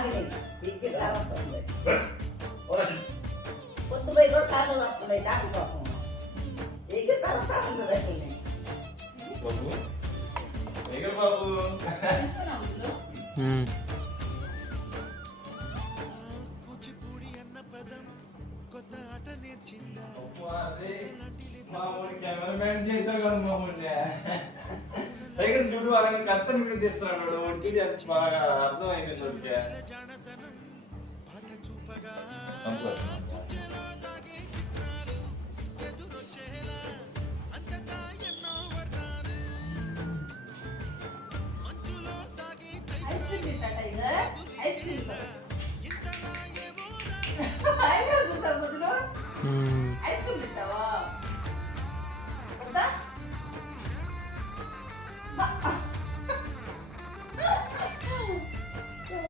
ఆగినాయి దగ్గర రావస్తుంది పొద్దు పోయి కూడా కాళ్ళు వస్తున్నాయి డాక్టర్ కోసం దగ్గర తర్వాత ఉంటుంది బాబు కెమెరామెన్ చేసావు కదా మామూలు దగ్గర చూడు అలాగే కత్తని వీడియో తీస్తున్నాడు వాడికి బాగా అర్థం అయిపోయింది